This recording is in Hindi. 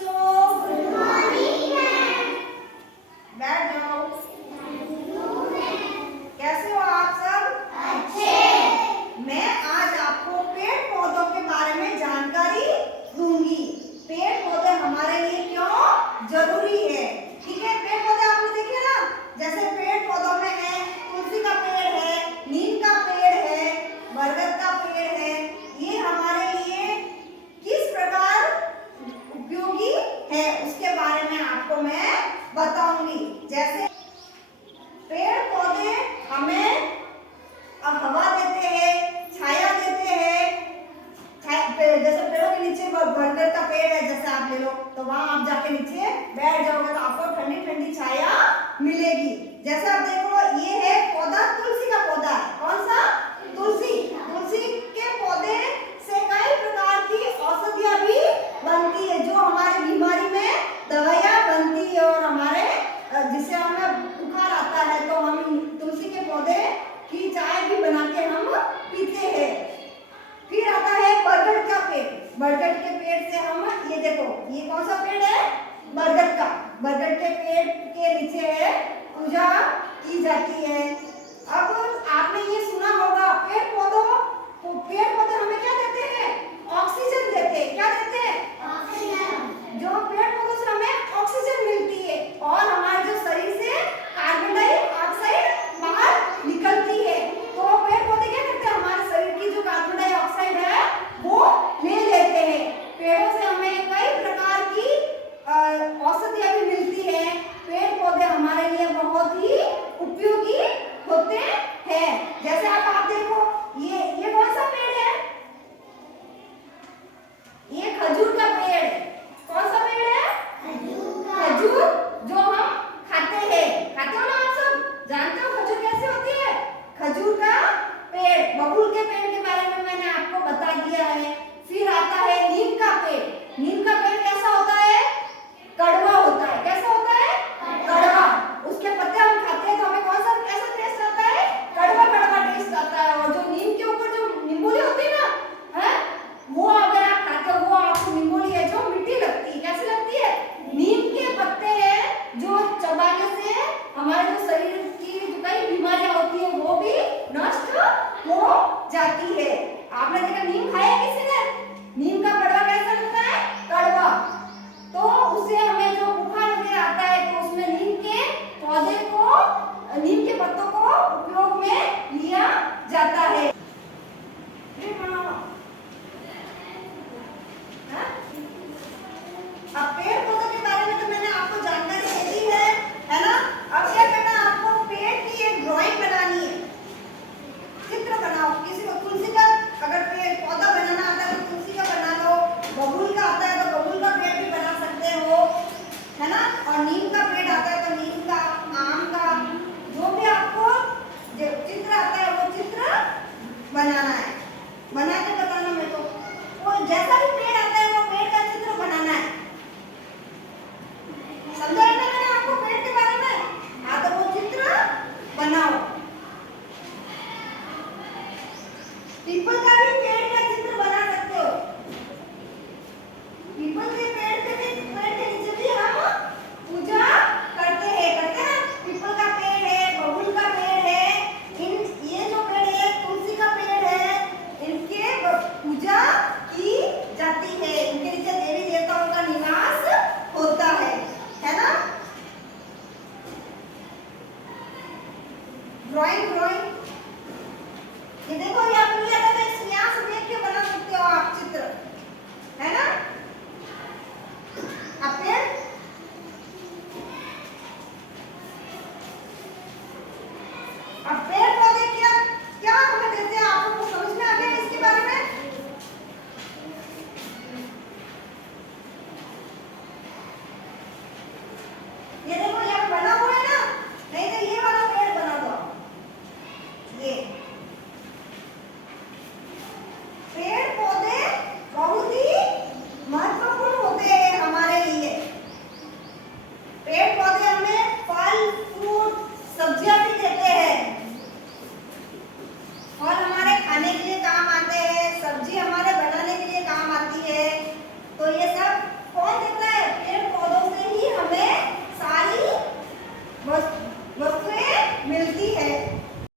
बच्चों। Good morning ma'am. बैठ जाओ। कैसे हो आप सब? अच्छे। मैं आज आपको पेड़ पौधों के बारे में जानकारी दूंगी। पेड़ पौधे हमारे लिए क्यों जरूरी है, ठीक है। पेड़ पौधे आपने देखे ना, जैसे पेड़ पौधों में है तुलसी का पेड़ है, नीम का पेड़ है, बरगद का पेड़ है। ये हमारे लिए किस प्रकार उपयोगी है उसके बारे में आपको मैं बताऊंगी। जैसे पेड़ पौधे हमें हवा देते हैं, छाया देते हैं। जैसे पेड़ों के नीचे बरगद का पेड़ है, जैसे आप ले लो तो वहां आप जाके नीचे बैठ जाओगे तो आपको ठंडी ठंडी छाया मिलेगी। जैसे आप देखो ये है पौधा, तुलसी का पौधा है। कौन सा? तुलसी। तुलसी के पौधे से कई प्रकार की औषधियां भी बनती है, जो हमारी बीमारी में दवाइयां बनती है। और हमारे जिससे हमें बुखार आता है तो हम तुलसी के पौधे की चाय भी बना के हम पीते हैं। फिर आता है बरगद का पेड़। बरगद के पेड़ से हम ये देखो, ये कौन सा पेड़ है? बरगद का। बरगद के पेड़ के नीचे है पूजा की जाती है। अब आपने ये सुना होगा पेड़ पौधे हमें क्या देते हैं? ऑक्सीजन देते हैं। क्या देते हैं?